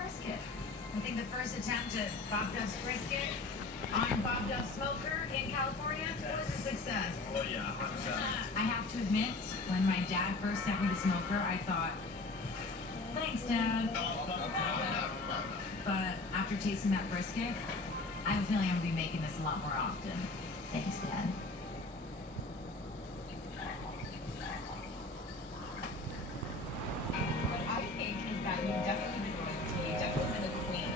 brisket. I think the first attempt at Bob Duff's brisket on Bob Duff's smoker in California was a success. Oh yeah, 100%. I have to admit, when my dad first sent me the smoker, I thought, thanks, Dad. But after tasting that brisket, I have a feeling I'm going to be making this a lot more often. Thanks, Dad. What I think is that you've definitely been royalty, you've definitely been a queen.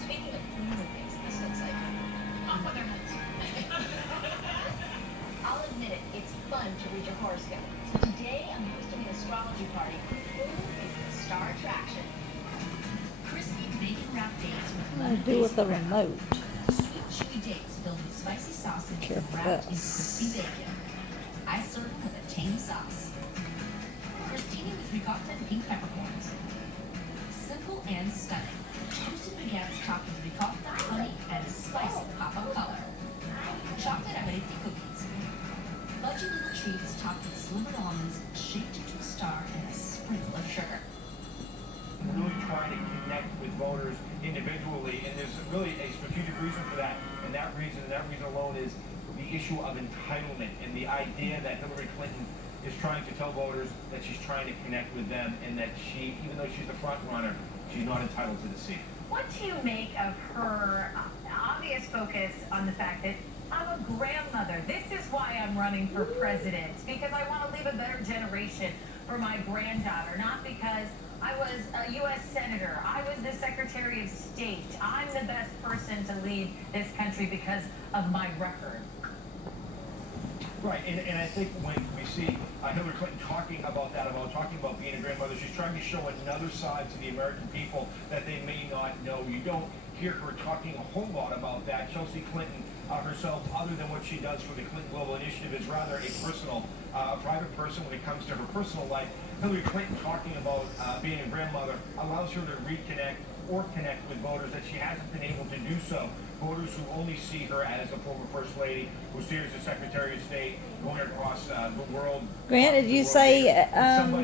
Speaking of queen things, this looks like off with their nuts. I'll admit it, it's fun to read your horoscope. So today I'm hosting an astrology party. Who is the star attraction? Crispy bacon wrapped dates with What do I do with the remote? Sweet chewy dates filled with spicy sausage and Careful wrapped in this. crispy bacon. I serve with a tangy sauce. Crostini with ricotta and pink peppercorns. Simple and stunning. Toasted baguettes topped with ricotta, honey, and a spicy pop of color. Chocolate amaretti cookies. Fudgy little treats topped with slivered almonds, shaped into a star, and a sprinkle of sugar. Really trying to connect with voters individually, and there's really a strategic reason for that, and that reason alone is the issue of entitlement and the idea that Hillary Clinton is trying to tell voters that she's trying to connect with them and that she, even though she's the front runner, she's not entitled to the seat. What do you make of her obvious focus on the fact that I'm a grandmother? This is why I'm running for president, because I want to leave a better generation for my granddaughter, not because I was a U.S. Senator, I was the Secretary of State. I'm the best person to lead this country because of my record. Right, and I think when we see Hillary Clinton talking about that, talking about being a grandmother, she's trying to show another side to the American people that they may not know. You don't hear her talking a whole lot about that. Chelsea Clinton herself, other than what she does for the Clinton Global Initiative, is rather a personal, private person when it comes to her personal life. Hillary Clinton talking about being a grandmother allows her to reconnect or connect with voters that she hasn't been able to do so. Voters who only see her as a former First Lady, who see her as a Secretary of State, going across the world. Grant, did you say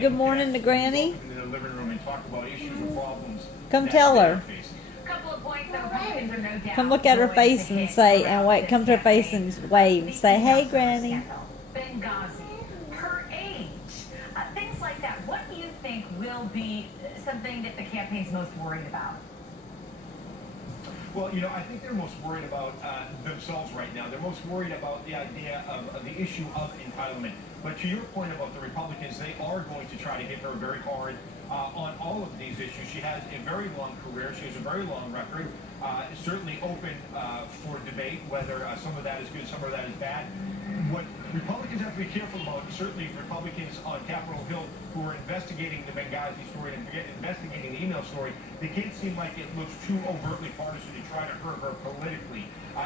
good morning to Granny? In the living room and talk about issues and problems. Come that tell they're her. facing. Couple of points that Republicans are no doubt Come look at her going face to and hit say, and wait, throughout come to her this face campaign. and wave. The Say, hey, Benghazi Granny. scandal. Benghazi, her age, things like that. What do you think will be something that the campaign's most worried about? Well, I think they're most worried about themselves right now. They're most worried about the idea of the issue of entitlement. But to your point about the Republicans, they are going to try to hit her very hard on all of these issues. She has a very long career. She has a very long record. Certainly open for debate, whether some of that is good, some of that is bad. What Republicans have to be careful about, certainly Republicans on Capitol Hill who are investigating the Benghazi story and investigating the email story, they can't seem like it looks too overtly partisan to try to hurt her politically.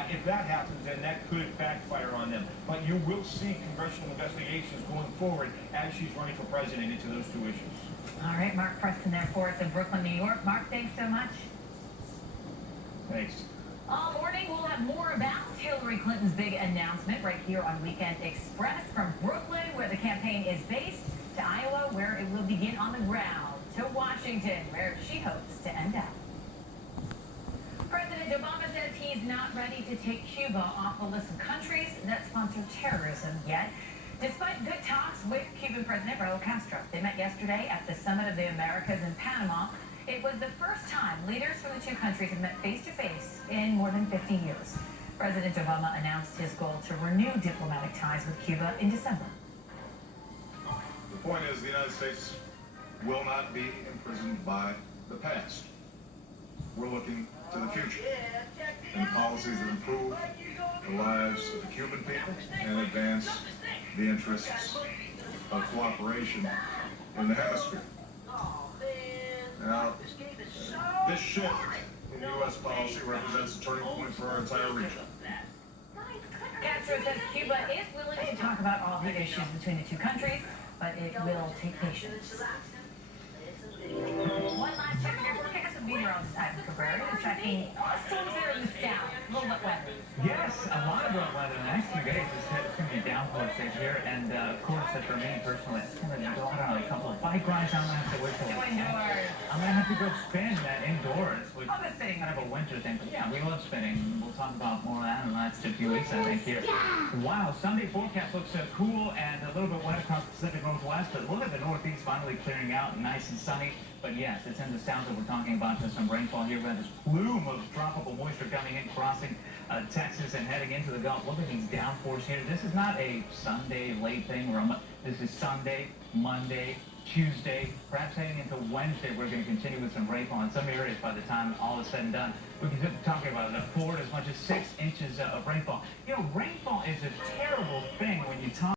If that happens, then that could backfire on them. But you will see congressional investigations going forward as she's running for president into those two issues. All right, Mark Preston there for us in Brooklyn, New York. Mark, thanks so much. Thanks. All morning, we'll have more about Hillary Clinton's big announcement right here on Weekend Express. From Brooklyn, where the campaign is based, to Iowa, where it will begin on the ground, to Washington, where she hopes to end up. President Obama says he's not ready to take Cuba off the list of countries that sponsor terrorism yet, despite good talks with Cuban President Raul Castro. They met yesterday at the Summit of the Americas in Panama. It was the first time leaders from the two countries have met face-to-face in more than 50 years. President Obama announced his goal to renew diplomatic ties with Cuba in December. The point is, the United States will not be imprisoned by the past. We're looking to the future and policies that improve the lives of the Cuban people and advance the interests of cooperation in the hemisphere. Now, this shift in U.S. policy represents a turning point for our entire region. Castro says Cuba is willing to talk about all the issues between the two countries, but it will take patience. One last check on your forecast with meteorologist Ivan Cabrera, who's tracking storms here in the south. A little bit weather. Yes, a lot of wet weather. The next few days it's going to be downpour stage here, and of course, for me personally, it's going to go out on a couple of bike rides. I'm going to have to wait till Go indoors. I'm going to have to go spin indoors, which I'll go spinning. kind of a winter thing. But yeah, we love spinning. We'll talk about more of that in the next few weeks, I think, here. Wow, Sunday forecast looks cool and a little bit wet across the Pacific Northwest, but look at the Northeast finally clearing out and nice and sunny. But yes, it's in the south that we're talking about just some rainfall here. We have this plume of tropical moisture coming in, crossing Texas and heading into the Gulf. Look at these downpours here. This is not a Sunday late thing. This is Sunday, Monday, Tuesday, perhaps heading into Wednesday. We're going to continue with some rainfall in some areas by the time all is said and done. We can be talking about 4 to as much as 6 inches of rainfall. You know, rainfall is a terrible thing when you talk